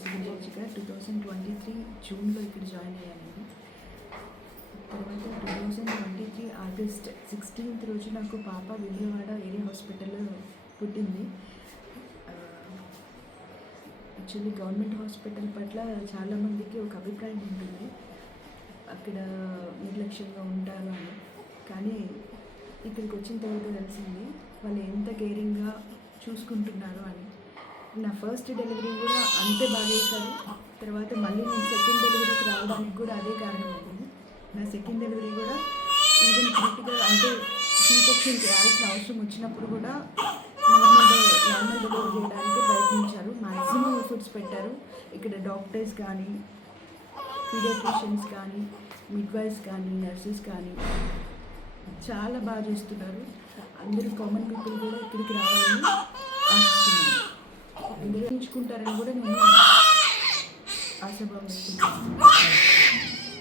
వెంబలవాడ junior two thousand twenty three జూన్లో ఇక్కడ join అయ్యానండి తర్వాత two thousand twenty three August sixteenth రోజు నాకు పాప విజయవాడ ఏరియా హాస్పిటల్లో పుట్టింది. యాక్చువల్లీ గవర్నమెంట్ హాస్పిటల్ పట్ల చాలామందికి ఒక అభిప్రాయం ఉంటుంది. అక్కడ నిర్లక్ష్యంగా ఉంటారు అని. కానీ ఇక్కడికి వచ్చిన తర్వాత తెలిసింది వాళ్ళు ఎంత కేరింగ్గా చూసుకుంటున్నారు అని. నా ఫస్ట్ డెలివరీ కూడా అంతే బాగా చేశారు. తర్వాత మళ్ళీ నేను సెకండ్ డెలివరీకి రావడానికి కూడా అదే కారణం అవుతుంది నా సెకండ్ డెలివరీ కూడా ఈవెన్ క్రిటికల్ అంటే సీసెక్షన్ చేయాల్సిన అవసరం వచ్చినప్పుడు కూడా నార్మల్ నార్మల్ డెలివరీ చేయడానికి ప్రయత్నించారు. మ్యాక్సిమం ఎఫర్ట్స్ పెట్టారు. ఇక్కడ డాక్టర్స్ కానీ పీడియాట్రిషియన్స్ కానీ మిడ్వైఫ్స్ కానీ నర్సెస్ కానీ చాలా బాగా చేస్తున్నారు. అందరూ కామన్ పీపుల్ కూడా ఇక్కడికి రావాలని ఆశిస్తున్నాను. నిర్వహించుకుంటారని కూడా నేను ఆశాభావం